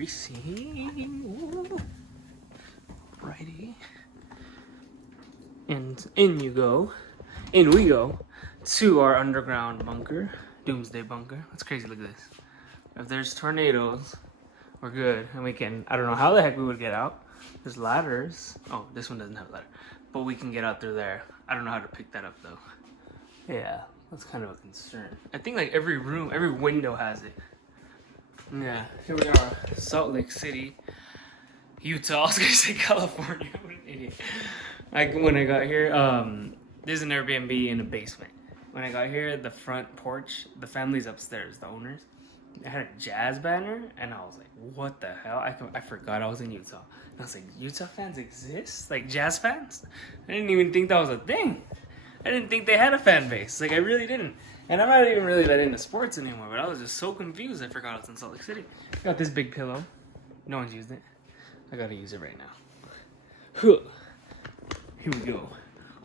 greasing. Ooh. Righty. And in we go to our underground bunker, doomsday bunker. That's crazy. Look at this. If there's tornadoes, we're good, and we can. I don't know how the heck we would get out. There's ladders. Oh, this one doesn't have a ladder, but we can get out through there. I don't know how to pick that up though. Yeah, that's kind of a concern. I think like every room, every window has it. Yeah, here we are, Salt Lake City, Utah. I was gonna say California. What an idiot. Like when I got here, there's an Airbnb in a basement. When I got here, the front porch, the family's upstairs, the owners. They had a jazz banner, and I was like, "What the hell?" I forgot I was in Utah. And I was like, "Utah fans exist? Like jazz fans?" I didn't even think that was a thing. I didn't think they had a fan base. Like I really didn't. And I'm not even really that into sports anymore. But I was just so confused. I forgot I was in Salt Lake City. Got this big pillow. No one's used it. I gotta use it right now. Here we go.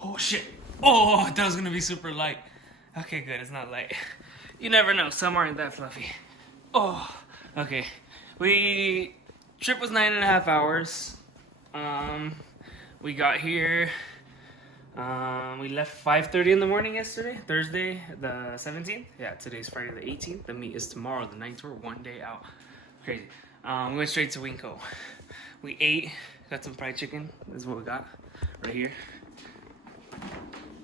Oh shit. Oh, I thought it was gonna be super light. Okay, good. It's not light. You never know. Some aren't that fluffy. Oh, okay. Trip was 9.5 hours. We got here. We left 5:30 in the morning yesterday, Thursday the 17th. Yeah, today's Friday the 18th. The meet is tomorrow, the 9th. We're 1 day out. Crazy. We went straight to Winco. We ate, got some fried chicken. This is what we got right here.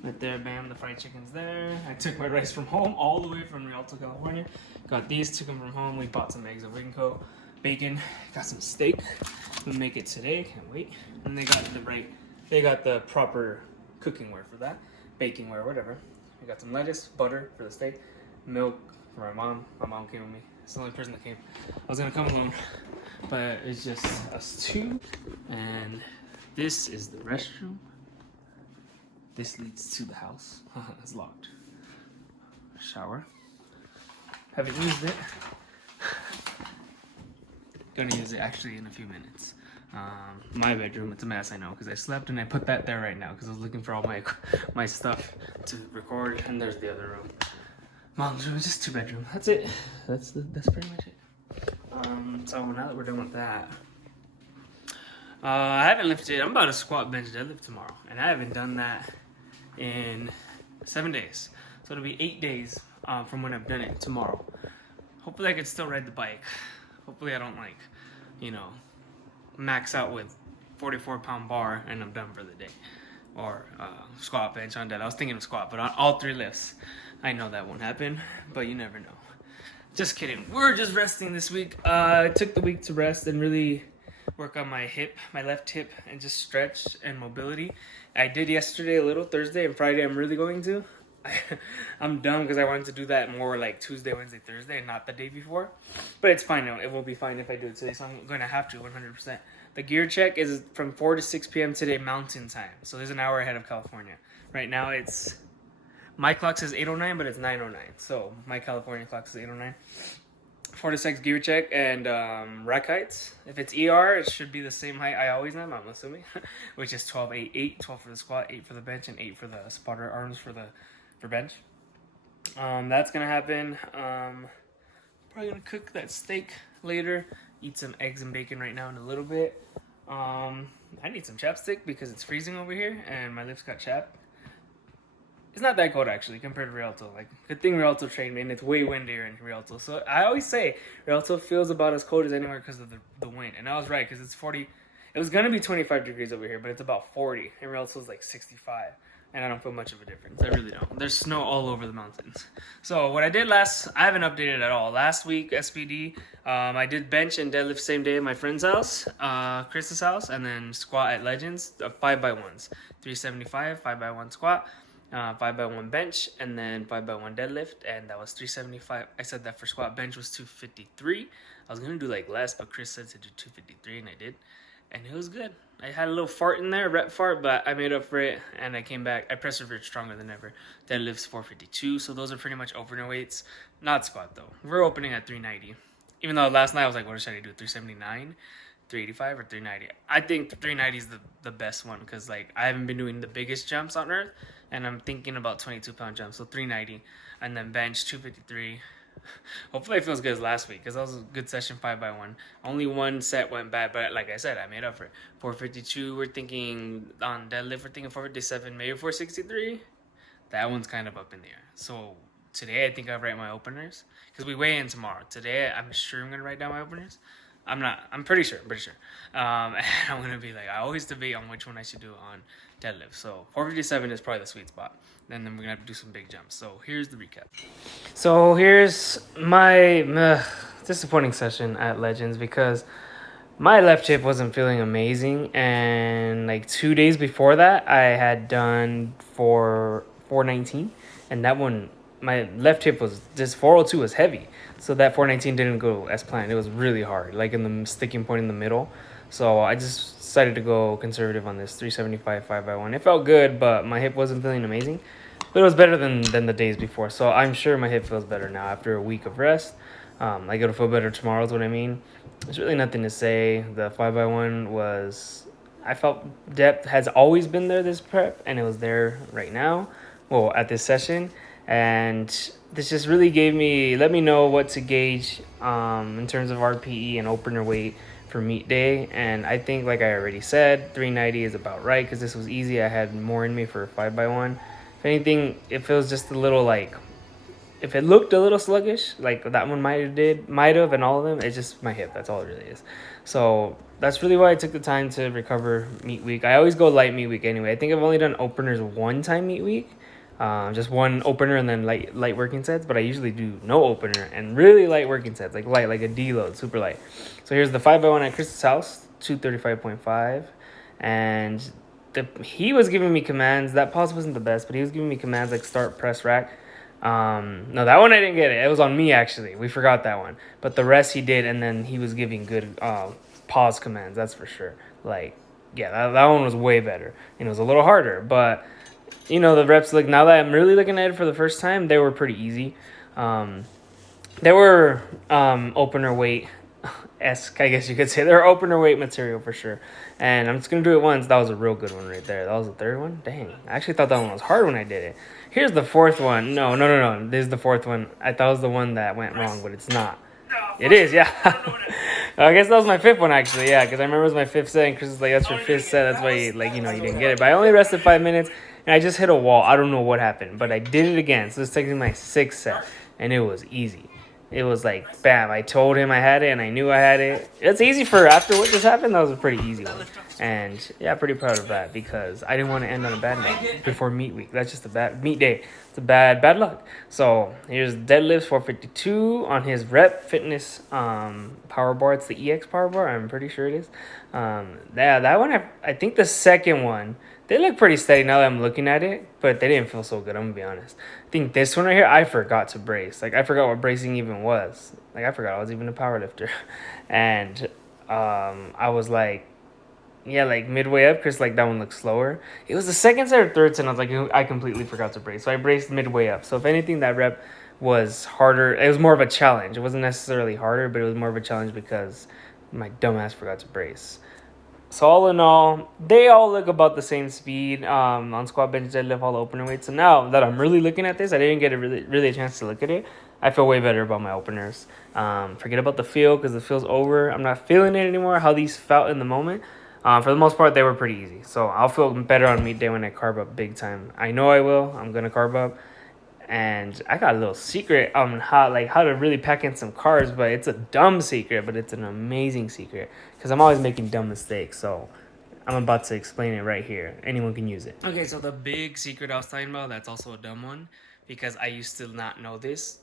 Right there, bam, the fried chicken's there. I took my rice from home, all the way from Rialto, California. Got these, took them from home. We bought some eggs at Winco, bacon, got some steak. We'll make it today, can't wait. And they got the proper cooking ware for that, baking ware, whatever. We got some lettuce, butter for the steak, milk for my mom. My mom came with me. It's the only person that came. I was gonna come alone, but it's just us two. And this is the restroom. This leads to the house. It's locked. Shower. Haven't used it. Gonna use it actually in a few minutes. My bedroom, it's a mess, I know, because I slept and I put that there right now because I was looking for all my stuff to record. And there's the other room. Mom's room is just 2-bedroom. That's it. That's pretty much it. So now that we're done with that, I haven't lifted. I'm about to squat, bench, deadlift tomorrow, and I haven't done that in 7 days. So it'll be 8 days from when I've done it tomorrow. Hopefully I can still ride the bike. Hopefully I don't max out with 44-pound bar and I'm done for the day. Or squat, bench, on dead. I was thinking of squat, but on all 3 lifts. I know that won't happen, but you never know. Just kidding. We're just resting this week. I took the week to rest and really work on my hip, my left hip, and just stretch and mobility. I did yesterday a little, Thursday, and Friday I'm really going to. I'm dumb because I wanted to do that more like Tuesday, Wednesday, Thursday, and not the day before. But it's fine. It will be fine if I do it today, so I'm going to have to 100%. The gear check is from 4 to 6 p.m. today, Mountain Time. So there's an hour ahead of California. Right now it's... My clock says 8:09, but it's 9:09. So my California clock says 8:09. 4 to 6 gear check and rack heights. If it's ER, it should be the same height I always am, I'm assuming, which is 12, 8, 8. 12 for the squat, 8 for the bench, and 8 for the spotter arms for bench. That's gonna happen. Probably gonna cook that steak later. Eat some eggs and bacon right now in a little bit. I need some chapstick because it's freezing over here and my lips got chapped. It's not that cold actually compared to Rialto. Like, good thing Rialto trained me, and it's way windier in Rialto. So I always say Rialto feels about as cold as anywhere because of the wind. And I was right because it's 40. It was gonna be 25 degrees over here, but it's about 40. And Rialto's like 65. And I don't feel much of a difference. I really don't. There's snow all over the mountains. So what I did I haven't updated at all. Last week, SPD, I did bench and deadlift same day at my friend's house, Chris's house, and then squat at Legends, 5x1s. 375, 5x1 squat, 5x1 bench, and then 5x1 deadlift, and that was 375. I said that for squat. Bench was 253. I was going to do like less, but Chris said to do 253, and I did. And it was good. I had a little fart in there, rep fart, but I made up for it, and I came back. I persevered stronger than ever. Deadlifts 452, so those are pretty much opener weights. Not squat, though. We're opening at 390. Even though last night I was like, what should I do, 379, 385, or 390? I think 390 is the best one because, like, I haven't been doing the biggest jumps on earth, and I'm thinking about 22-pound jumps, so 390. And then bench, 253. Hopefully it feels good as last week because that was a good session 5x1. Only one set went bad, but like I said, I made up for it. 452, we're thinking on deadlift, we're thinking 457, maybe 463. That one's kind of up in the air. So today I think I write my openers because we weigh in tomorrow. Today I'm sure I'm gonna write down my openers. I'm not. I'm pretty sure. And I'm gonna be like, I always debate on which one I should do on deadlift. So 457 is probably the sweet spot. Then we're gonna have to do some big jumps. So here's the recap. So here's my disappointing session at Legends because my left hip wasn't feeling amazing, and like 2 days before that, I had done for 419, and that one, my left hip was this 402 was heavy, so that 419 didn't go as planned. It was really hard, like in the sticking point in the middle. So I just decided to go conservative on this 375 5x1. It felt good, but my hip wasn't feeling amazing. But it was better than the days before. So I'm sure my hip feels better now after a week of rest. Like it'll feel better tomorrow is what I mean. There's really nothing to say. The 5x1 was, I felt depth has always been there this prep, and it was there right now. Well, at this session. And this just really let me know what to gauge in terms of RPE and opener weight for meet day. And I think, like I already said, 390 is about right because this was easy. I had more in me for a 5x1. If anything, it feels just a little like, if it looked a little sluggish, like that one might have, and all of them, it's just my hip. That's all it really is. So that's really why I took the time to recover meet week. I always go light meet week anyway. I think I've only done openers one time meet week, just one opener and then light working sets. But I usually do no opener and really light working sets, like light, like a deload, super light. So here's the 5x1 at Chris's house, 235.5, and he was giving me commands. That pause wasn't the best, but he was giving me commands like start, press, rack. No, that one I didn't get it. It was on me actually. We forgot that one. But the rest he did, and then he was giving good pause commands. That's for sure. Like, yeah, that one was way better, and it was a little harder. But the reps. Like now that I'm really looking at it for the first time, they were pretty easy. They were opener weight esque, I guess you could say. They're opener weight material for sure. And I'm just gonna do it once. That was a real good one right there. That was the third one. Dang, I actually thought that one was hard when I did it. Here's the fourth one. No. This is the fourth one. I thought it was the one that went wrong, but it's not. It is, yeah. I guess that was my fifth one actually, yeah, because I remember it was my fifth set, and Chris was like, "That's your fifth set. That's why you didn't get it." But I only rested 5 minutes, and I just hit a wall. I don't know what happened, but I did it again. So it's technically my sixth set, and it was easy. It was like, bam, I told him I had it, and I knew I had it. It's easy for after what just happened. That was a pretty easy one. And, yeah, pretty proud of that because I didn't want to end on a bad note before meet week. That's just a bad meet day. It's a bad luck. So, here's deadlifts 452 on his Rep Fitness power bar. It's the EX power bar. I'm pretty sure it is. That one, I think the second one, they look pretty steady now that I'm looking at it, but they didn't feel so good, I'm going to be honest. I think this one right here, I forgot to brace. Like, I forgot what bracing even was. Like, I forgot I was even a power lifter. And I was like, yeah, like midway up, because like that one looks slower. It was the second set or third set, I was like, I completely forgot to brace. So I braced midway up. So if anything, that rep was harder. It was more of a challenge. It wasn't necessarily harder, but it was more of a challenge because my dumbass forgot to brace. So all in all, they all look about the same speed on squat, bench, deadlift, all opener weights. So now that I'm really looking at this, I didn't get really a chance to look at it. I feel way better about my openers. Forget about the feel because the feel's over. I'm not feeling it anymore, how these felt in the moment. For the most part, they were pretty easy. So I'll feel better on meet day when I carb up big time. I know I will. I'm going to carb up. And I got a little secret on how to really pack in some carbs, but it's a dumb secret, but it's an amazing secret because I'm always making dumb mistakes. So I'm about to explain it right here. Anyone can use it. Okay, so the big secret I was talking about, that's also a dumb one because I used to not know this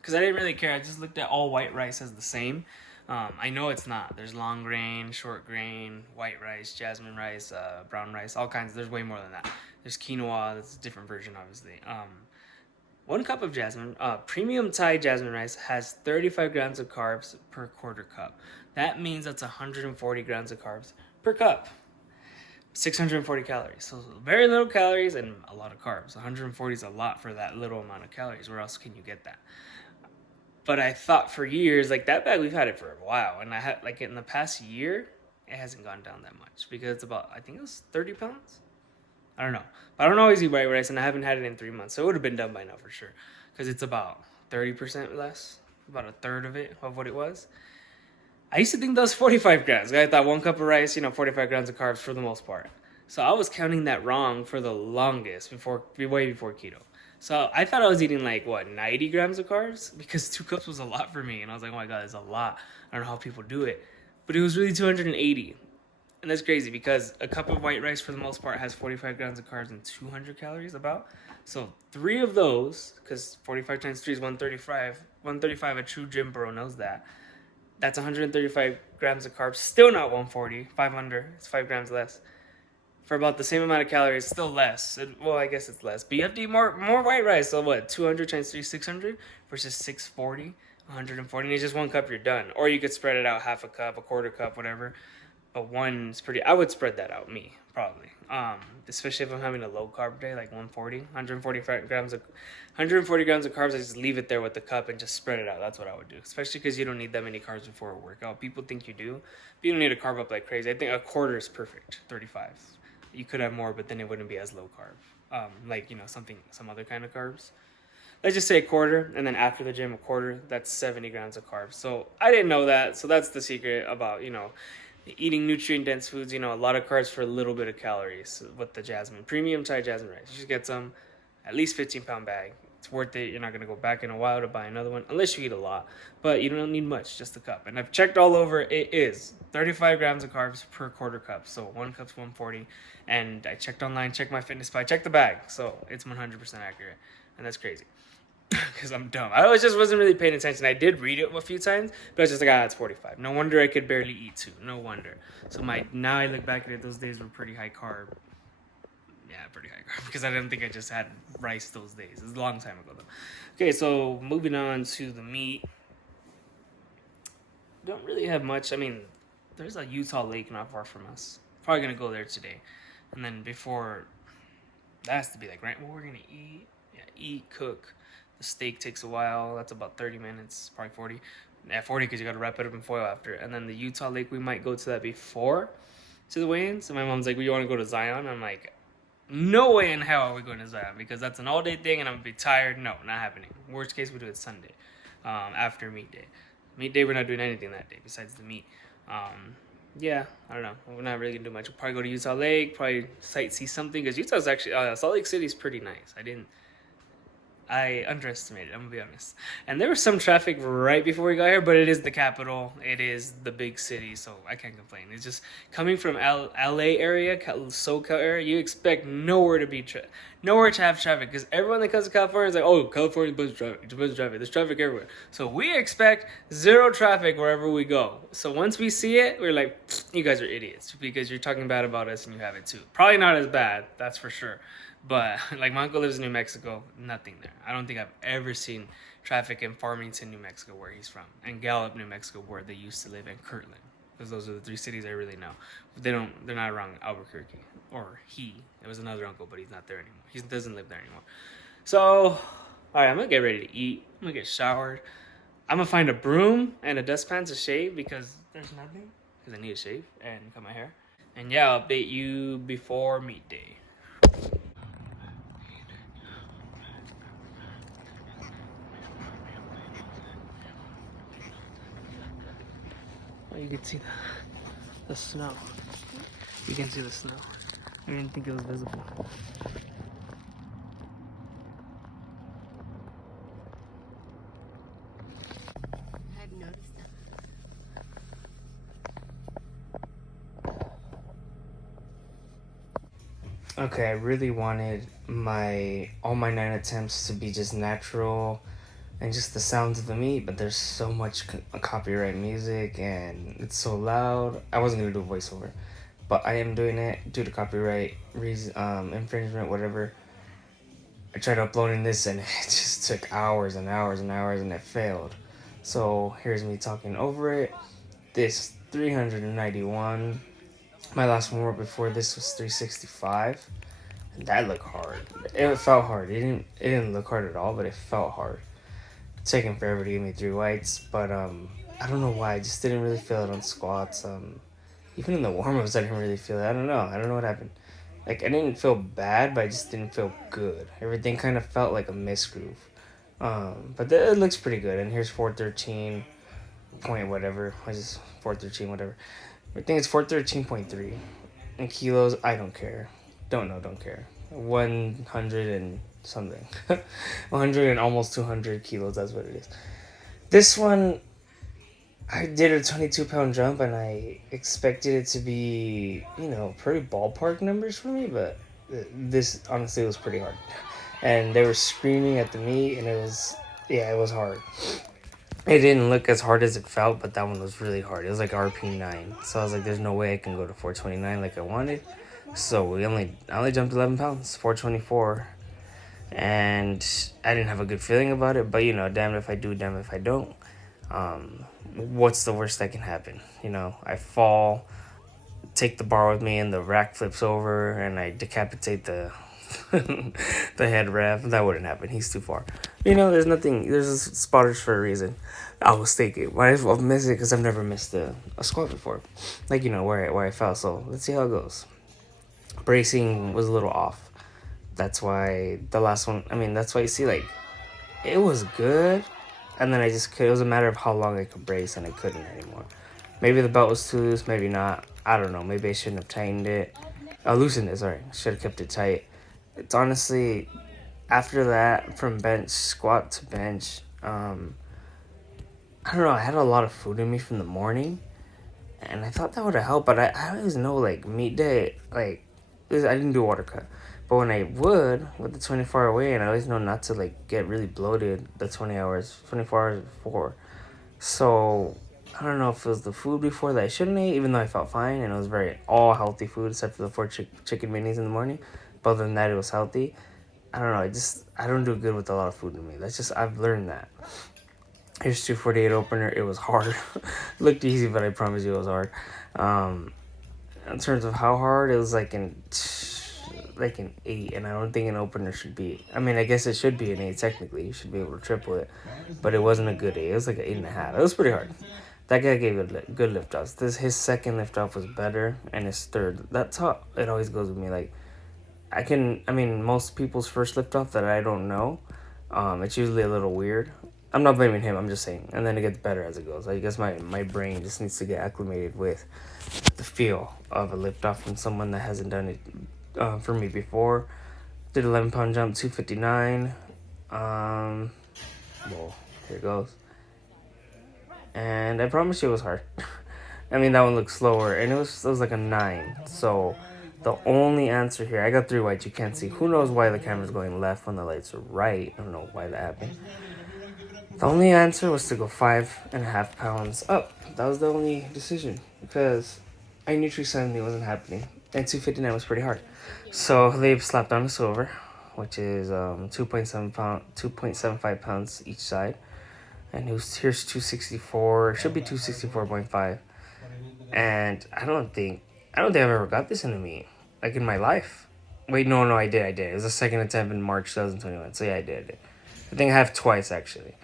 because I didn't really care. I just looked at all white rice as the same. I know it's not. There's long grain, short grain, white rice, jasmine rice, brown rice, all kinds. There's way more than that. There's quinoa. That's a different version, obviously. 1 cup of premium Thai jasmine rice has 35 grams of carbs per quarter cup. That means that's 140 grams of carbs per cup. 640 calories. So very little calories and a lot of carbs. 140 is a lot for that little amount of calories. Where else can you get that? But I thought for years, like that bag, we've had it for a while. And I had, like in the past year, it hasn't gone down that much because it's about, I think it was 30 pounds. I don't know. But I don't always eat white rice, and I haven't had it in 3 months. So it would have been done by now for sure. Because it's about 30% less. about a third of what it was. I used to think that was 45 grams. I thought 1 cup of rice, 45 grams of carbs for the most part. So I was counting that wrong for the longest way before keto. So I thought I was eating like 90 grams of carbs because 2 cups was a lot for me, and I was like, oh my god, it's a lot. I don't know how people do it, but it was really 280, and that's crazy because a cup of white rice for the most part has 45 grams of carbs and 200 calories about. So 3 of those, because 45 times 3 is 135. 135, a true gym bro knows that. That's 135 grams of carbs. Still not 140. 500. It's 5 grams less. For about the same amount of calories, still less. Well, I guess it's less. But you have to eat more white rice. So what? 200 times 3, 600 versus 640, 140. And it's just 1 cup, you're done. Or you could spread it out, half a cup, a quarter cup, whatever. But one's pretty. I would spread that out, me probably. Especially if I'm having a low carb day, like 140 grams of 140 grams of carbs. I just leave it there with the cup and just spread it out. That's what I would do. Especially because you don't need that many carbs before a workout. People think you do, but you don't need to carb up like crazy. I think a quarter is perfect. 35. You could have more, but then it wouldn't be as low carb. Some other kind of carbs. Let's just say a quarter, and then after the gym, a quarter. That's 70 grams of carbs. So I didn't know that. So that's the secret about eating nutrient-dense foods, a lot of carbs for a little bit of calories with the jasmine. Premium Thai jasmine rice. You should get some, at least 15-pound bag. It's worth it. You're not going to go back in a while to buy another one, unless you eat a lot. But you don't need much, just a cup. And I've checked all over. It is 35 grams of carbs per quarter cup. So 1 cup's 140. And I checked online, checked MyFitnessPal, checked the bag. So it's 100% accurate. And that's crazy. Because I'm dumb. I just wasn't really paying attention. I did read it a few times, but I was just like, it's 45. No wonder I could barely eat 2. No wonder. So now I look back at it, those days were pretty high carb. Yeah, pretty high carb. Because I didn't think I just had rice those days. It was a long time ago, though. Okay, so moving on to the meat. Don't really have much. I mean, there's a Utah lake not far from us. Probably going to go there today. And then before, that has to be like, right, what we're going to eat. Yeah, eat, cook. The steak takes a while. That's about 30 minutes, probably 40. Yeah, 40 because you got to wrap it up in foil after. And then the Utah lake, we might go to that before to the weigh-in. So my mom's like, well, you want to go to Zion? I'm like, no way in hell are we going to Zion because that's an all-day thing and I'm going to be tired. No, not happening. Worst case, we do it Sunday after meat day. Meat day, we're not doing anything that day besides the meat. Yeah, I don't know. We're not really going to do much. We'll probably go to Utah Lake, probably sightsee something because Utah's actually, Salt Lake City is pretty nice. I underestimated, I'm gonna be honest. And there was some traffic right before we got here, but it is the capital. It is the big city, so I can't complain. It's just coming from LA area, SoCal area, you expect nowhere to have traffic because everyone that comes to California is like, oh, California bunch of traffic. There's traffic everywhere. So we expect zero traffic wherever we go. So once we see it, we're like, you guys are idiots because you're talking bad about us and you have it too. Probably not as bad, that's for sure. But like my uncle lives in New Mexico, nothing there. I don't think I've ever seen traffic in Farmington, New Mexico, where he's from, and Gallup, New Mexico, where they used to live, and Kirtland, because those are the 3 cities I really know. They're not around Albuquerque, or there was another uncle, but he's not there anymore. He doesn't live there anymore. So, all right, I'm gonna get ready to eat. I'm gonna get showered. I'm gonna find a broom and a dustpan to shave because there's nothing. Because I need to shave and cut my hair. And yeah, I'll update you before meet day. Oh, you can see the snow. You can see the snow. I didn't think it was visible. I hadn't noticed that. Okay, I really wanted all my 9 attempts to be just natural and just the sounds of the meat, but there's so much copyright music and it's so loud. I wasn't gonna do a voiceover, but I am doing it due to copyright infringement, whatever. I tried uploading this and it just took hours and hours and hours and it failed. So here's me talking over it. This 391. My last warm-up before this was 365. And that looked hard. It felt hard. It didn't look hard at all, but it felt hard. Taking forever to give me 3 whites, but I don't know why. I just didn't really feel it on squats. Even in the warm-ups, I didn't really feel it. I don't know what happened. Like, I didn't feel bad, but I just didn't feel good. Everything kind of felt like a misgroove. But it looks pretty good. And here's 413 point whatever. I just 413 whatever. I think it's 413.3 in kilos. I don't care. Don't care. 100 and something. 100 and almost 200 kilos. That's what it is. This one, I did a 22-pound jump, and I expected it to be, pretty ballpark numbers for me, but this honestly was pretty hard. And they were screaming at the meet, and it was hard. It didn't look as hard as it felt, but that one was really hard. It was like RP9. So I was like, there's no way I can go to 429 like I wanted. So I only jumped 11 pounds, 424. And I didn't have a good feeling about it, but damn if I do, damn if I don't. What's the worst that can happen? I fall, take the bar with me, and the rack flips over, and I decapitate the the head ref. That wouldn't happen. He's too far. There's nothing. There's spotters for a reason. I was thinking, might as well miss it because I've never missed a squat before, like where I fell. So let's see how it goes. Bracing was a little off. That's why the last one. I mean, that's why you see like it was good, and then I just could. It was a matter of how long I could brace, and I couldn't anymore. Maybe the belt was too loose. Maybe not. I don't know. Maybe I shouldn't have tightened it. Loosened it. Sorry, should have kept it tight. It's honestly, after that, from bench squat to bench, I don't know, I had a lot of food in me from the morning, and I thought that would have helped, but I always know, like, meet day, like, I didn't do a water cut, but when I would, with the 24-hour weigh-in, I always know not to, like, get really bloated the 24 hours before, so I don't know if it was the food before that I shouldn't eat, even though I felt fine, and it was very all healthy food, except for the 4 chicken minis in the morning. But other than that, it was healthy. I don't know. I don't do good with a lot of food in me. I've learned that. Here's 248 opener. It was hard. Looked easy, but I promise you it was hard. In terms of how hard, it was like an 8, and I don't think an opener should be. I mean, I guess it should be an 8 technically. You should be able to triple it, but it wasn't a good 8. It was like an 8.5. It was pretty hard. That guy gave it good lift offs. His second lift off was better, and his third. That's how it always goes with me. Like, most people's first lift off that I don't know, it's usually a little weird. I'm not blaming him, I'm just saying. And then it gets better as it goes. I guess my brain just needs to get acclimated with the feel of a lift off from someone that hasn't done it for me before. Did 11-pound jump, 259. Well, here it goes. And I promise you it was hard. I mean, that one looked slower, and it was like a 9. So the only answer here, I got 3 whites, you can't see. Who knows why the camera's going left when the lights are right? I don't know why that happened. The only answer was to go 5.5 pounds up. That was the only decision, because I knew 370 wasn't happening, and 259 was pretty hard. So they slapped on a silver, which is 2.75 pounds each side. And here's 264. It should be 264.5. And I don't think I've ever got this in a meet, like in my life. Wait, no, I did. It was the second attempt in March 2021. So yeah, I did. I think I have twice actually.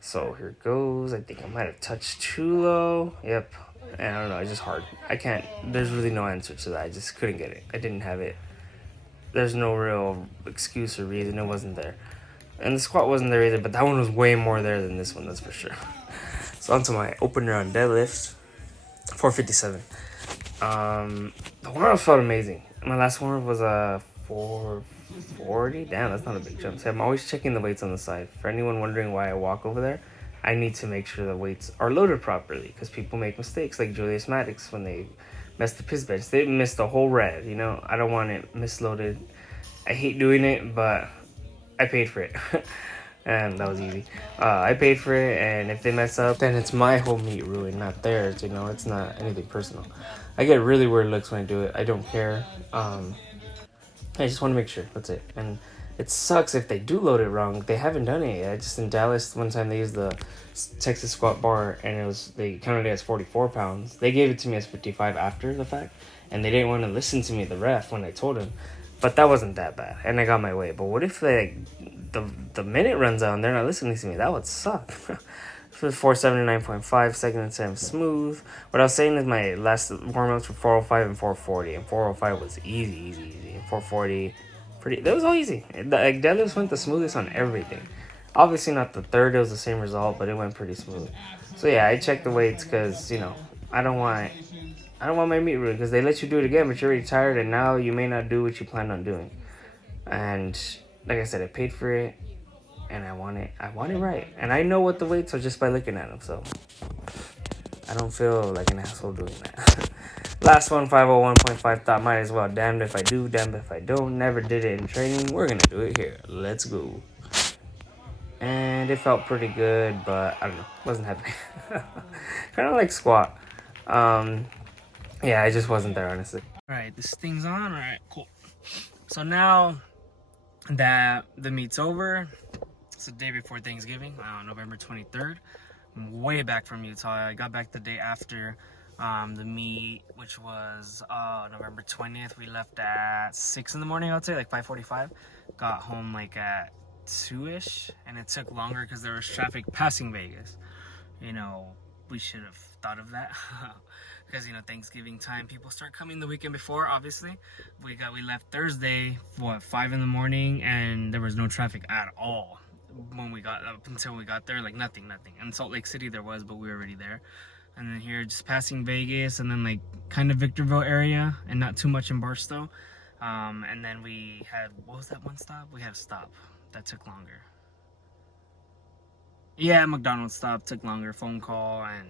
So here it goes. I think I might have touched too low. Yep. And I don't know. It's just hard. I can't. There's really no answer to that. I just couldn't get it. I didn't have it. There's no real excuse or reason. It wasn't there. And the squat wasn't there either, but that one was way more there than this one, that's for sure. So onto my opener on deadlift, 457. The warm-up felt amazing. My last warm-up was 440. Damn, that's not a big jump. So I'm always checking the weights on the side. For anyone wondering why I walk over there, I need to make sure the weights are loaded properly, because people make mistakes, like Julius Maddox when they messed up his bench. They missed the whole red, I don't want it misloaded. I hate doing it, but I paid for it. And that was easy. I paid for it, and if they mess up, then it's my whole meat ruined, not theirs. It's not anything personal. I get really weird looks when I do it. I don't care. I just want to make sure. That's it. And it sucks if they do load it wrong. They haven't done it yet. Just in Dallas, one time they used the Texas squat bar, and they counted it as 44 pounds. They gave it to me as 55 after the fact, and they didn't want to listen to me, the ref, when I told him. But that wasn't that bad, and I got my way. But what if the minute runs out and they're not listening to me? That would suck. For 479.5, second attempt smooth. What I was saying is my last warm-ups were 405 and 440, and 405 was easy. And 440, that was all easy. Like, deadlifts went the smoothest on everything. Obviously not the third, it was the same result, but it went pretty smooth. So yeah, I checked the weights because, I don't want my meet ruined because they let you do it again, but you're already tired and now you may not do what you planned on doing. And like I said, I paid for it and I want it right. And I know what the weights are just by looking at them, so I don't feel like an asshole doing that. Last one, 501.5, thought might as well. Damned if I do, damned if I don't. Never did it in training. We're gonna do it here. Let's go. And it felt pretty good, but I don't know. Wasn't happening. Kind of like squat. Yeah, I just wasn't there, honestly. All right, this thing's on. All right, cool. So now that the meet's over, it's the day before Thanksgiving, November 23rd. I'm way back from Utah. I got back the day after the meet, which was November 20th. We left at 6 in the morning, I'd say, like 5:45. Got home like at 2-ish, and it took longer because there was traffic passing Vegas. We should have thought of that. Because Thanksgiving time, people start coming the weekend before. Obviously, we left Thursday, 5 in the morning, and there was no traffic at all when we got up until we got there. Like nothing. In Salt Lake City there was, but we were already there. And then here, just passing Vegas, and then like kind of Victorville area, and not too much in Barstow. And then we had, what was that one stop? We had a stop that took longer. Yeah, McDonald's stop took longer. Phone call and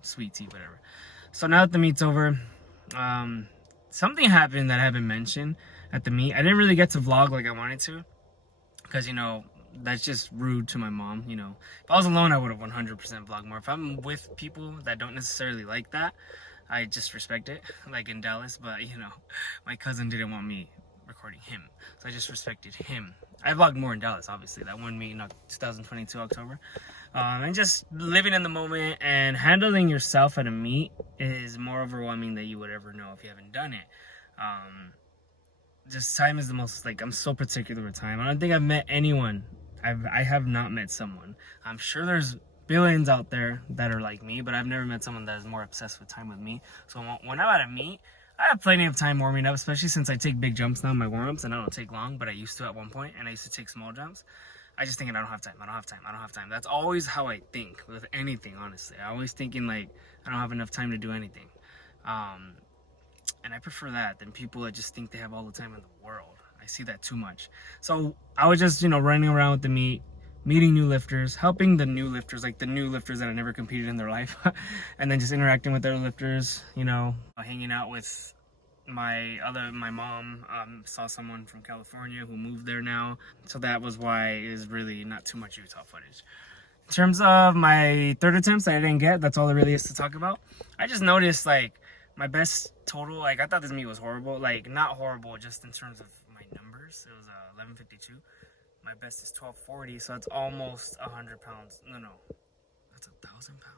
sweet tea, whatever. So now that the meet's over, something happened that I haven't mentioned at the meet. I didn't really get to vlog like I wanted to, because that's just rude to my mom. If I was alone, I would have 100% vlogged more. If I'm with people that don't necessarily like that, I just respect it, like in Dallas. But my cousin didn't want me recording him, so I just respected him. I vlogged more in Dallas, obviously. That one meet in 2022 October. And just living in the moment and handling yourself at a meet is more overwhelming than you would ever know if you haven't done it. Just time is the most, I'm so particular with time. I don't think I've met anyone. I have not met someone. I'm sure there's billions out there that are like me, but I've never met someone that is more obsessed with time with me. So when I'm at a meet, I have plenty of time warming up, especially since I take big jumps now in my warm-ups, and I don't take long, but I used to at one point, and I used to take small jumps. I just think I don't have time. That's always how I think with anything, honestly. I always thinking I don't have enough time to do anything. And I prefer that than people that just think they have all the time in the world. I see that too much. So I was just, running around with the meet, meeting new lifters, helping the new lifters, like the new lifters that have never competed in their life. And then just interacting with other lifters, hanging out with my mom. Saw someone from California who moved there now, so that was why is really not too much Utah footage. In terms of my third attempts that I didn't get, that's all there really is to talk about. I just noticed my best total, I thought this meet was horrible, not horrible just in terms of my numbers. It was 11:52. My best is 12:40, so that's almost 100 pounds. No, that's 1,000 pounds.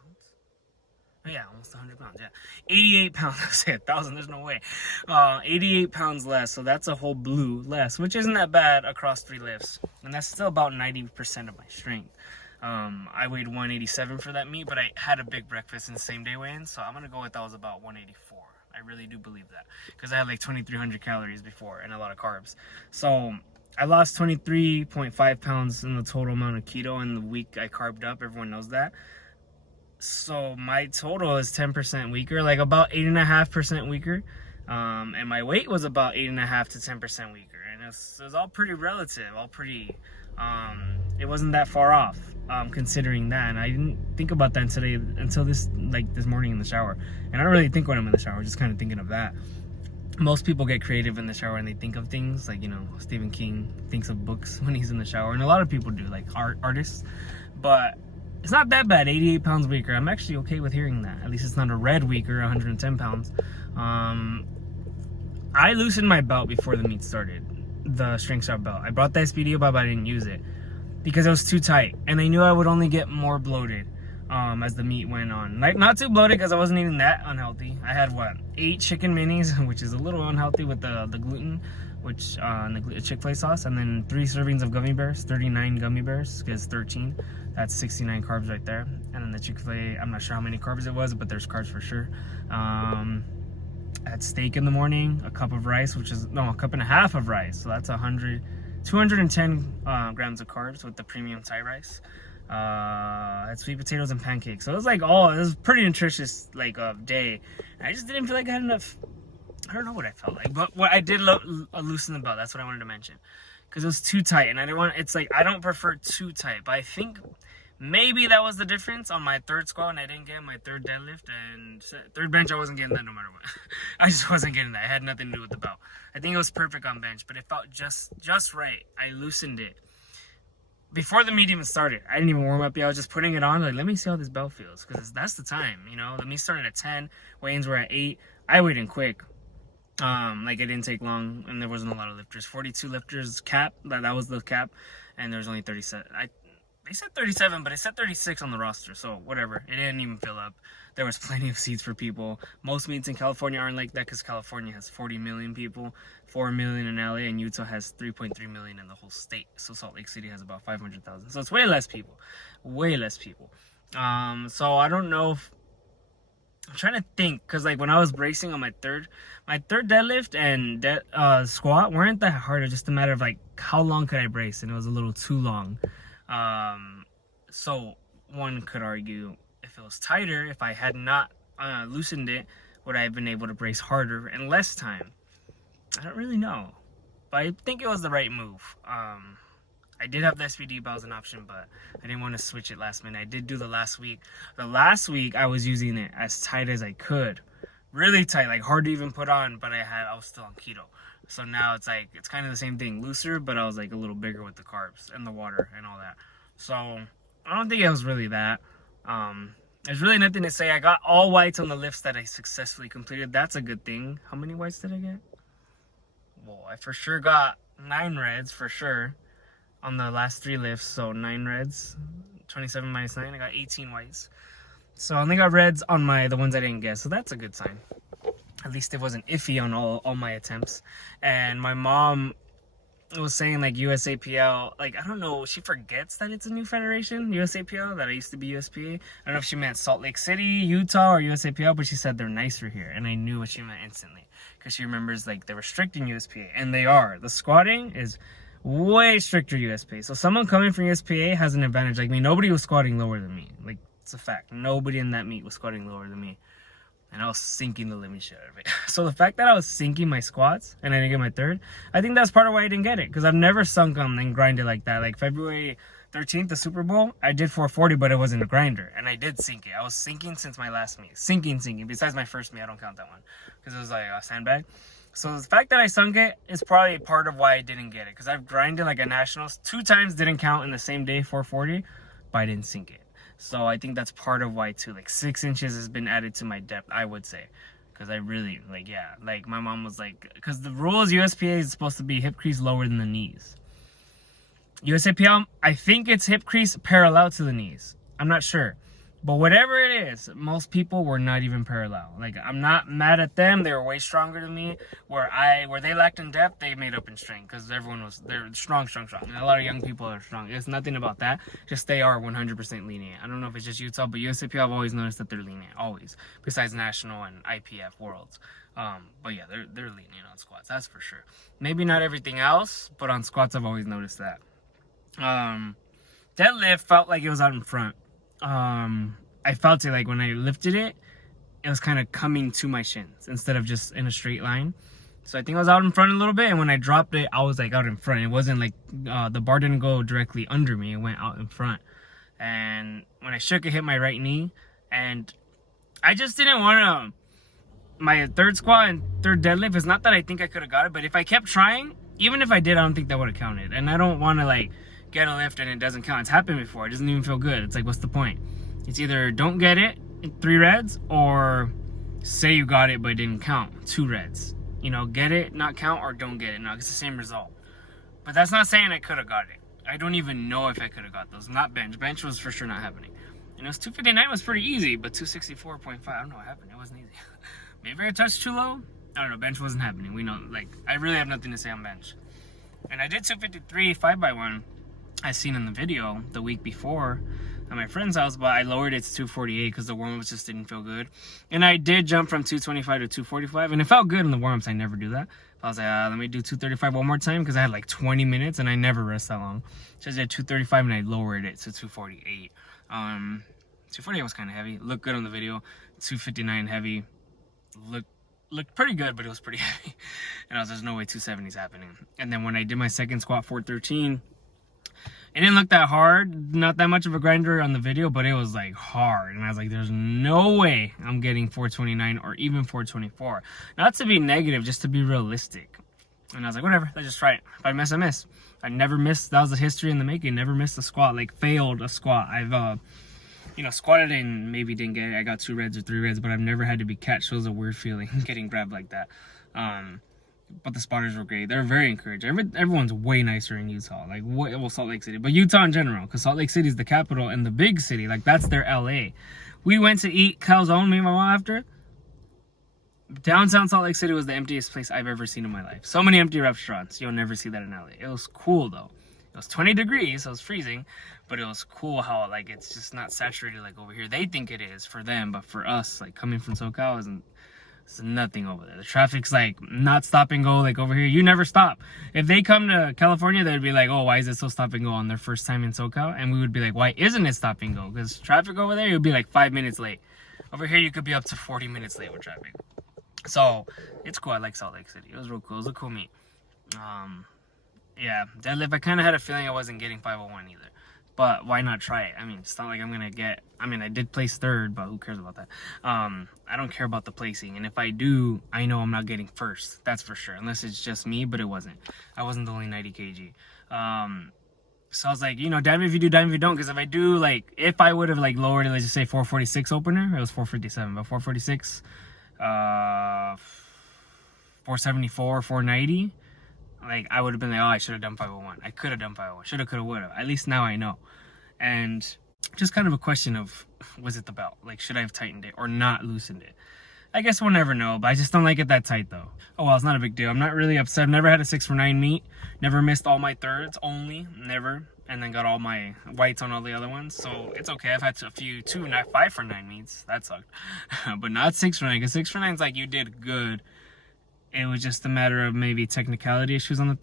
Yeah, almost 100 pounds, yeah. 88 pounds, I say 1,000, there's no way. 88 pounds less, so that's a whole blue less, which isn't that bad across 3 lifts. And that's still about 90% of my strength. I weighed 187 for that meet, but I had a big breakfast in the same day weigh-in, so I'm going to go with that was about 184. I really do believe that, because I had 2,300 calories before and a lot of carbs. So I lost 23.5 pounds in the total amount of keto in the week I carved up. Everyone knows that. So my total is 10% weaker, about 8.5% weaker. And my weight was about 8.5 to 10% weaker. And it was all pretty relative, it wasn't that far off, considering that. And I didn't think about that until this morning in the shower. And I don't really think when I'm in the shower, just kind of thinking of that. Most people get creative in the shower and they think of things, Stephen King thinks of books when he's in the shower. And a lot of people do, artists. But it's not that bad, 88 pounds weaker. I'm actually okay with hearing that. At least it's not a red weaker, 110 pounds. I loosened my belt before the meet started, the strength star belt. I brought the SPD up, but I didn't use it because it was too tight. And I knew I would only get more bloated as the meet went on. Not too bloated because I wasn't eating that unhealthy. I had, 8 chicken minis, which is a little unhealthy with the gluten, which and the Chick-fil-A sauce, and then 3 servings of gummy bears, 39 gummy bears, because 13. That's 69 carbs right there. And then the Chick-fil-A, I'm not sure how many carbs it was, but there's carbs for sure. I had steak in the morning, a cup of rice, a cup and a half of rice. So that's 100 210 grams of carbs with the premium Thai rice. Had sweet potatoes and pancakes. So it was like, it was pretty nutritious, like, day. I just didn't feel like I had enough. I don't know what I felt like, but what I did loosen the belt. That's what I wanted to mention, because it was too tight, and I didn't want. It's like I don't prefer too tight, but I think maybe that was the difference on my third squat, and I didn't get my third deadlift and third bench. I wasn't getting that no matter what. I just wasn't getting that. It had nothing to do with the belt. I think it was perfect on bench, but it felt just right. I loosened it before the meet even started. I didn't even warm up yet. I was just putting it on, like, let me see how this belt feels, because that's the time, you know. The meet started at 10, weigh-ins were at 8. I weighed in quick. Like, it didn't take long, and there wasn't a lot of lifters. 42 lifters cap, that was the cap, and there was only 37. They said 37, but it said 36 on the roster, so whatever. It didn't even fill up. There was plenty of seats for people. Most meets in California aren't like that, because California has 40 million people, 4 million in LA, and Utah has 3.3 million in the whole state. So Salt Lake City has about 500,000. So it's way less people. Way less people. So I don't know if... I'm trying to think, because like when I was bracing on my third deadlift and squat weren't that hard. It was just a matter of like how long could I brace, and it was a little too long. So one could argue, if it was tighter, if I had not loosened it, would I have been able to brace harder in less time? I don't really know, but I think it was the right move. I did have the SVD belt as an option, but I didn't want to switch it last minute. I did do the last week. The last week I was using it as tight as I could. Really tight, like hard to even put on, but I was still on keto. So now it's like, it's kind of the same thing, looser, but I was like a little bigger with the carbs and the water and all that. So I don't think it was really that. There's really nothing to say. I got all whites on the lifts that I successfully completed. That's a good thing. How many whites did I get? Well, I for sure got 9 reds for sure on the last 3 lifts. So 9 reds, 27 minus 9, I got 18 whites. So I only got reds on the ones I didn't get. So that's a good sign. At least it wasn't iffy on all my attempts. And my mom was saying like USAPL, like, I don't know, she forgets that it's a new federation, USAPL, that I used to be USPA. I don't know if she meant Salt Lake City, Utah, or USAPL, but she said they're nicer here. And I knew what she meant instantly, because she remembers like they're restricting USPA, and they are. The squatting is way stricter USPA. So someone coming from USPA has an advantage. Like me, nobody was squatting lower than me. Like, it's a fact. Nobody in that meet was squatting lower than me. And I was sinking the living shit out of it. So the fact that I was sinking my squats and I didn't get my third, I think that's part of why I didn't get it. Because I've never sunk them and grinded like that. Like February 13th, the Super Bowl, I did 440, but it wasn't a grinder. And I did sink it. I was sinking since my last meet. Sinking. Besides my first meet, I don't count that one, because it was like a sandbag. So the fact that I sunk it is probably part of why I didn't get it. Because I've grinded like a Nationals 2 times, didn't count in the same day, 440, but I didn't sink it. So I think that's part of why too. Like 6 inches has been added to my depth, I would say. Because I really, like, yeah. Like my mom was like, because the rules USPA is supposed to be hip crease lower than the knees. USAPL, I think it's hip crease parallel to the knees. I'm not sure. But whatever it is, most people were not even parallel. Like, I'm not mad at them. They were way stronger than me. Where they lacked in depth, they made up in strength. Because they're strong. And a lot of young people are strong. It's nothing about that. Just they are 100% lenient. I don't know if it's just Utah, but USAPL, I've always noticed that they're lenient. Always. Besides National and IPF Worlds. But yeah, they're lenient on squats. That's for sure. Maybe not everything else, but on squats, I've always noticed that. Deadlift felt like it was out in front. I felt it like when I lifted it, it was kind of coming to my shins instead of just in a straight line. So I think I was out in front a little bit, and when I dropped it, I was like out in front. It wasn't like the bar didn't go directly under me, it went out in front. And when I shook, it hit my right knee, and I just didn't want to. My third squat and third deadlift, it's not that I think I could have got it, but if I kept trying, even if I did, I don't think that would have counted. And I don't want to like get a lift and it doesn't count. It's happened before. It doesn't even feel good. It's like, what's the point? It's either don't get it, 3 reds, or say you got it but it didn't count, 2 reds. You know, get it, not count, or don't get it. No, it's the same result. But that's not saying I could have got it. I don't even know if I could have got those. Not bench. Bench was for sure not happening. And it was 259 was pretty easy, but 264.5, I don't know what happened. It wasn't easy. Maybe I touched too low? I don't know. Bench wasn't happening. We know, like, I really have nothing to say on bench. And I did 253 5x1. I seen in the video the week before at my friend's house, but I lowered it to 248 because the warm-ups just didn't feel good. And I did jump from 225 to 245, and it felt good in the warm-ups. I never do that, I was like, let me do 235 one more time because I had like 20 minutes and I never rest that long. So I did 235 and I lowered it to 248. 248 was kind of heavy. Looked good on the video. 259 heavy. Looked pretty good, but it was pretty heavy. And I was, there's no way 270 is happening. And then when I did my second squat, 413, it didn't look that hard. Not that much of a grinder on the video, but it was like hard. And I was like, there's no way I'm getting 429 or even 424. Not to be negative, just to be realistic. And I was like, whatever, let's just try it. If I miss, I miss. I never missed. That was a history in the making. Never missed a squat, like failed a squat. I've, squatted and maybe didn't get it. I got 2 reds or 3 reds, but I've never had to be catched. So it was a weird feeling getting grabbed like that. But the spotters were great. They're very encouraging. Everyone's way nicer in Utah. Like, Salt Lake City. But Utah in general, because Salt Lake City is the capital and the big city. Like, that's their LA. We went to eat calzone, me and my mom after. Downtown Salt Lake City was the emptiest place I've ever seen in my life. So many empty restaurants. You'll never see that in LA. It was cool, though. It was 20 degrees, so it was freezing. But it was cool how, like, it's just not saturated like over here. They think it is for them, but for us, like, coming from SoCal isn't... It's nothing over there. The traffic's like not stop and go like over here. You never stop. If they come to California, they'd be like, oh, why is it so stop and go on their first time in SoCal? And we would be like, why isn't it stop and go? Because traffic over there, you'd be like 5 minutes late. Over here, you could be up to 40 minutes late with traffic. So it's cool. I like Salt Lake City. It was real cool. It was a cool meet. Yeah, deadlift, I kind of had a feeling I wasn't getting 501 either. But why not try it? I mean, it's not like I'm going to get... I mean, I did place 3rd, but who cares about that? I don't care about the placing. And if I do, I know I'm not getting 1st. That's for sure. Unless it's just me, but it wasn't. I wasn't the only 90 kg. So I was like, damn if you do, damn if you don't. Because if I do, like, if I would have, like, lowered it, let's just say 446 opener. It was 457. But 446, 474, 490... Like, I would have been like, oh, I should have done 501. I could have done 501. Shoulda, coulda, woulda. At least now I know. And just kind of a question of, was it the belt? Like, should I have tightened it or not loosened it? I guess we'll never know, but I just don't like it that tight, though. Oh, well, it's not a big deal. I'm not really upset. I've never had a 6 for 9 meet. Never missed all my 3rds, only. Never. And then got all my whites on all the other ones. So it's okay. I've had a few, 2, not 5 for 9 meets. That sucked. But not 6 for 9, because 6 for 9 is like, you did good. It was just a matter of maybe technicality issues on the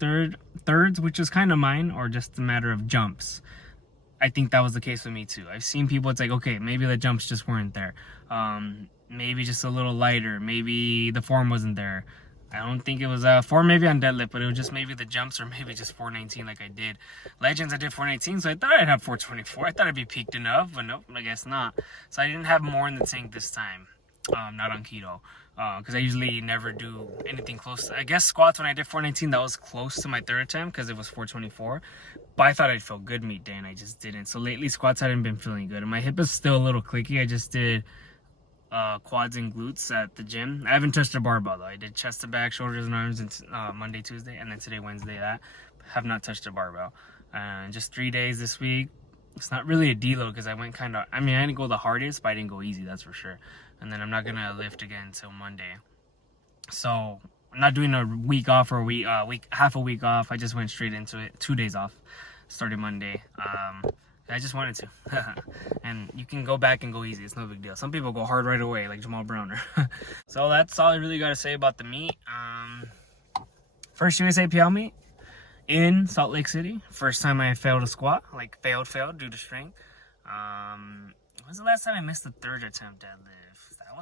thirds, which is kind of mine, or just a matter of jumps. I think that was the case with me too. I've seen people, it's like, okay, maybe the jumps just weren't there. Maybe just a little lighter. Maybe the form wasn't there. I don't think it was form maybe on deadlift, but it was just maybe the jumps or maybe just 419 like I did. Legends, I did 419, so I thought I'd have 424. I thought I'd be peaked enough, but nope, I guess not. So I didn't have more in the tank this time. Not on keto. Because I usually never do anything close. I guess squats, when I did 419, that was close to my 3rd attempt because it was 424. But I thought I'd feel good meet day, and I just didn't. So lately, squats hadn't been feeling good. And my hip is still a little clicky. I just did quads and glutes at the gym. I haven't touched a barbell, though. I did chest to back, shoulders and arms Monday, Tuesday, and then today, Wednesday, that. Have not touched a barbell. Just 3 days this week. It's not really a deload because I went kind of... I mean, I didn't go the hardest, but I didn't go easy, that's for sure. And then I'm not going to lift again until Monday. So I'm not doing a week off or half a week off. I just went straight into it. 2 days off. Started Monday. I just wanted to. And you can go back and go easy. It's no big deal. Some people go hard right away, like Jamal Browner. So that's all I really got to say about the meet. First USAPL meet in Salt Lake City. First time I failed a squat. Like failed due to strength. When's the last time I missed the 3rd attempt deadlift? I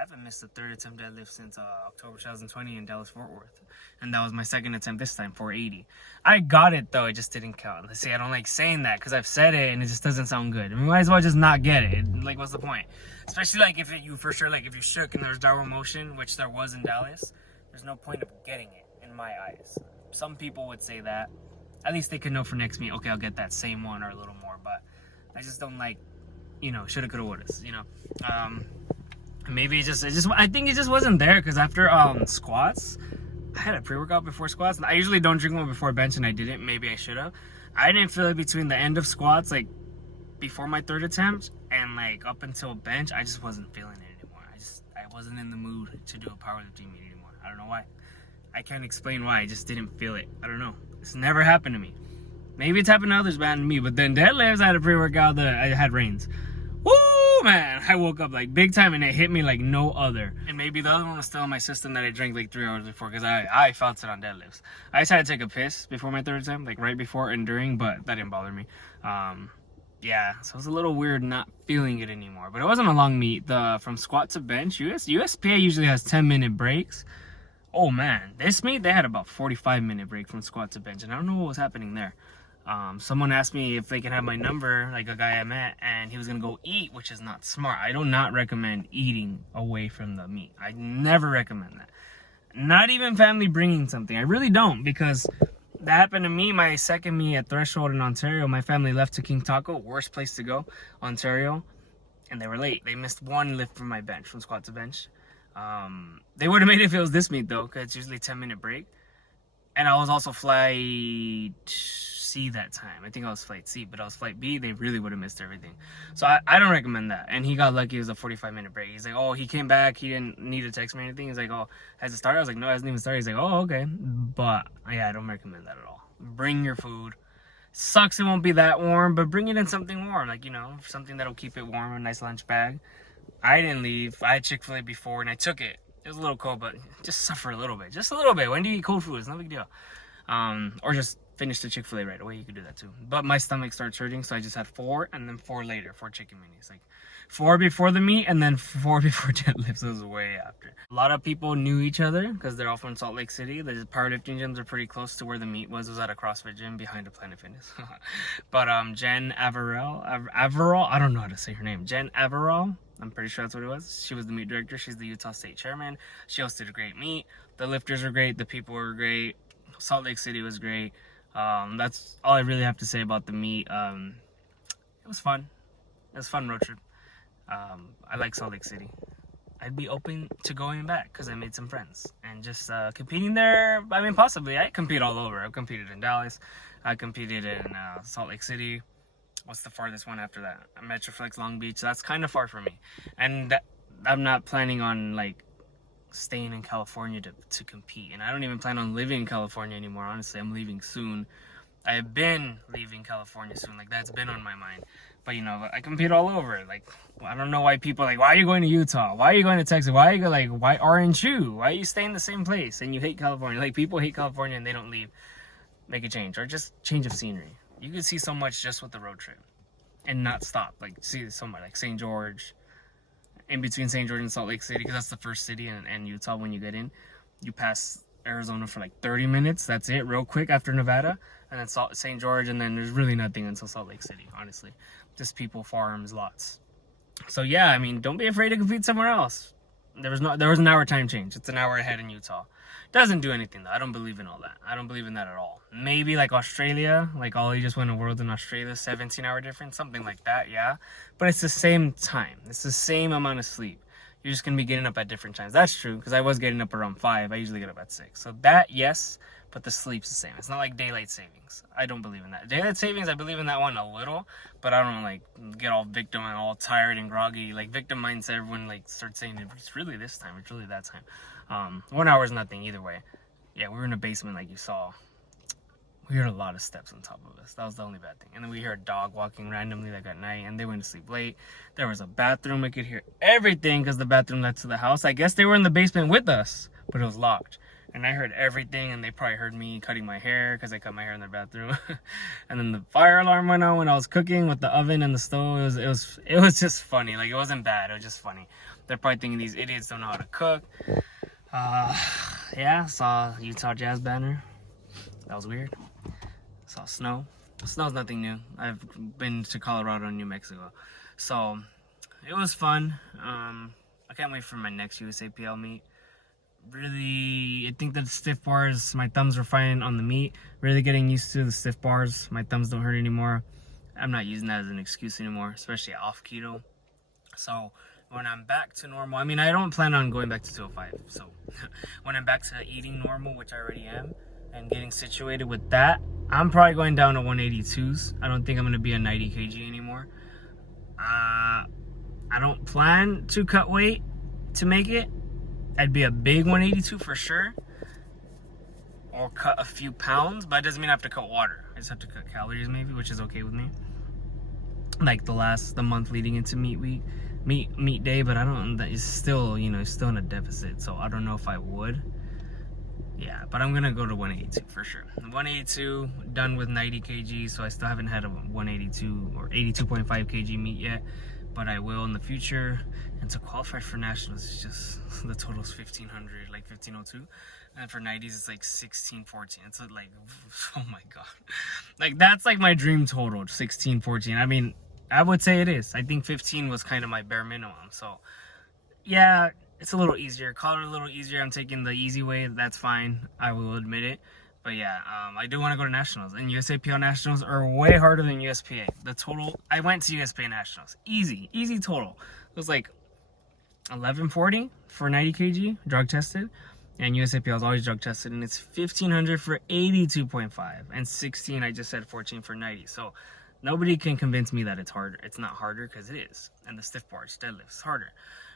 haven't missed the 3rd attempt deadlift since October 2020 in Dallas-Fort Worth. And that was my 2nd attempt this time, 480. I got it, though. It just didn't count. Let's see, I don't like saying that because I've said it and it just doesn't sound good. I mean, might as well just not get it. Like, what's the point? Especially, like, if you shook and there was downward motion, which there was in Dallas, there's no point of getting it, in my eyes. Some people would say that. At least they could know for next meet, okay, I'll get that same one or a little more. But I just don't like, shoulda, coulda, wouldas, Maybe I think it just wasn't there because after squats, I had a pre-workout before squats. I usually don't drink one before bench and I didn't. Maybe I should have. I didn't feel it between the end of squats, like before my 3rd attempt and like up until bench. I just wasn't feeling it anymore. I wasn't in the mood to do a powerlifting meet anymore. I don't know why. I can't explain why. I just didn't feel it. I don't know. It's never happened to me. Maybe it's happened to others, but not to me. But then deadlifts, I had a pre-workout that I had reins. Woo! woo, man. I woke up like big time and it hit me like no other. And maybe the other one was still in my system that I drank like 3 hours before because I felt it on deadlifts. I just had to take a piss before my third time, like right before and during, but that didn't bother me. Yeah, so it was a little weird not feeling it anymore. But it wasn't a long meet. From squat to bench, USPA usually has 10-minute breaks. Oh man, this meet, they had about 45-minute break from squat to bench. And I don't know what was happening there. Someone asked me if they can have my number, like a guy I met, and he was gonna go eat, which is not smart. I do not recommend eating away from the meet. I never recommend that. Not even family bringing something. I really don't, because that happened to me, my second meet at Threshold in Ontario. My family left to King Taco, worst place to go, Ontario, and they were late. They missed one lift from my bench, from squat to bench. They would have made it if it was this meet though, because it's usually a 10-minute break. And I was also flight C that time. I think I was flight C, but I was flight B. They really would have missed everything. So I don't recommend that. And he got lucky. It was a 45-minute break. He's like, oh, he came back. He didn't need to text me or anything. He's like, oh, has it started? I was like, no, it hasn't even started. He's like, oh, okay. But yeah, I don't recommend that at all. Bring your food. Sucks it won't be that warm, but bring it in something warm. Like, you know, something that'll keep it warm, a nice lunch bag. I didn't leave. I had Chick-fil-A before, and I took it. It was a little cold, but just suffer a little bit. Just a little bit. When do you eat cold food? It's no big deal. Or just finish the Chick-fil-A right away. You could do that too. But my stomach starts hurting, so I just had 4 and then 4 later. 4 chicken minis. Like 4 before the meet and then 4 before deadlifts. It was way after. A lot of people knew each other because they're all from Salt Lake City. The powerlifting gyms are pretty close to where the meet was. It was at a CrossFit gym behind a Planet Fitness. But Jen Averill, I don't know how to say her name. Jen Averill. I'm pretty sure that's what it was. She was the meet director. She's the Utah State chairman. She hosted a great meet. The lifters were great. The people were great. Salt Lake City was great. That's all I really have to say about the meet. It was fun. It was a fun road trip. I like Salt Lake City. I'd be open to going back because I made some friends. And just competing there, I mean, possibly. I compete all over. I've competed in Dallas. I competed in Salt Lake City. What's the farthest one after that? Metroflex Long Beach. That's kind of far from me. And I'm not planning on, like, staying in California to compete. And I don't even plan on living in California anymore. Honestly, I'm leaving soon. I've been leaving California soon. Like, that's been on my mind. But, you know, I compete all over. Like, I don't know why people are like, why are you going to Utah? Why are you going to Texas? Why are you like, why aren't you? Why are you staying in the same place? And you hate California. Like, people hate California and they don't leave. Make a change. Or just change of scenery. You could see so much just with the road trip and not stop. Like, see so much, like St. George, in between St. George and Salt Lake City, because that's the first city in Utah when you get in. You pass Arizona for like 30 minutes. That's it, real quick after Nevada. And then St. George, and then there's really nothing until Salt Lake City, honestly. Just people, farms, lots. So yeah, I mean, don't be afraid to compete somewhere else. There was an hour time change. It's an hour ahead in Utah. Doesn't do anything though. I don't believe in all that. I don't believe in that at all. Maybe like Australia, like Ollie just went to Worlds in Australia, 17-hour difference, something like that, yeah. But it's the same time. It's the same amount of sleep. You're just gonna be getting up at different times. That's true, because I was getting up around 5. I usually get up at 6. So that, yes, but the sleep's the same. It's not like daylight savings. I don't believe in that. Daylight savings, I believe in that one a little, but I don't like get all victim and all tired and groggy. Like victim mindset, everyone like starts saying it's really this time, it's really that time. 1 hour is nothing either way. Yeah, we were in a basement like you saw. We heard a lot of steps on top of us. That was the only bad thing. And then we heard a dog walking randomly like at night, and they went to sleep late. There was a bathroom. We could hear everything because the bathroom led to the house. I guess they were in the basement with us, but it was locked. And I heard everything, and they probably heard me cutting my hair because I cut my hair in their bathroom. And then the fire alarm went on when I was cooking with the oven and the stove. It was just funny. Like, it wasn't bad. It was just funny. They're probably thinking these idiots don't know how to cook. Yeah, saw Utah Jazz banner. That was weird. Saw snow. Snow's nothing new. I've been to Colorado and New Mexico. So, it was fun. I can't wait for my next USAPL meet. Really, I think that the stiff bars, my thumbs were fine on the meet. Really getting used to the stiff bars. My thumbs don't hurt anymore. I'm not using that as an excuse anymore, especially off keto. So, when I'm back to normal, I mean, I don't plan on going back to 205. So, when I'm back to eating normal, which I already am, and getting situated with that, I'm probably going down to 182s. I don't think I'm going to be a 90 kg anymore. I don't plan to cut weight to make it. I'd be a big 182 for sure. Or cut a few pounds, but it doesn't mean I have to cut water. I just have to cut calories maybe, which is okay with me. Like the month leading into meet week, meet day, but I don't. It's still, it's still in a deficit, so I don't know if I would. Yeah, but I'm gonna go to 182 for sure. 182 done with 90 kg, so I still haven't had a 182 or 82.5 kg meet yet, but I will in the future. And to qualify for nationals, it's just the total is 1500, like 1502, and for 90s it's like 1614. It's like, oh my god, like that's like my dream total, 1614. I mean, I would say it is. I think 15 was kind of my bare minimum. So yeah, it's a little easier. Call it a little easier. I'm taking the easy way. That's fine. I will admit it. But yeah, I do want to go to nationals. And USAPL nationals are way harder than USPA. The total, I went to USPA nationals. Easy total. It was like 1140 for 90 kg, drug tested. And USAPL is always drug tested. And it's 1500 for 82.5. And 16, I just said 14 for 90. So nobody can convince me that it's harder. It's not harder, because it is. And the stiff bars, deadlifts, is harder.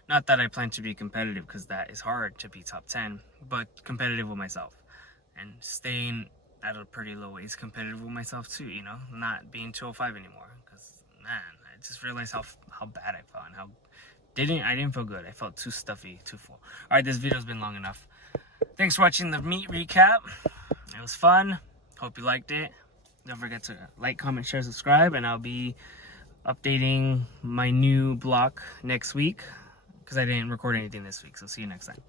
Not that I plan to be competitive, because that is hard to be top 10, but competitive with myself. And staying at a pretty low weight is competitive with myself too, not being 205 anymore. Because, man, I just realized how bad I felt and how I didn't feel good. I felt too stuffy, too full. All right, this video's been long enough. Thanks for watching the meet recap. It was fun. Hope you liked it. Don't forget to like, comment, share, subscribe, and I'll be updating my new block next week, because I didn't record anything this week. So see you next time.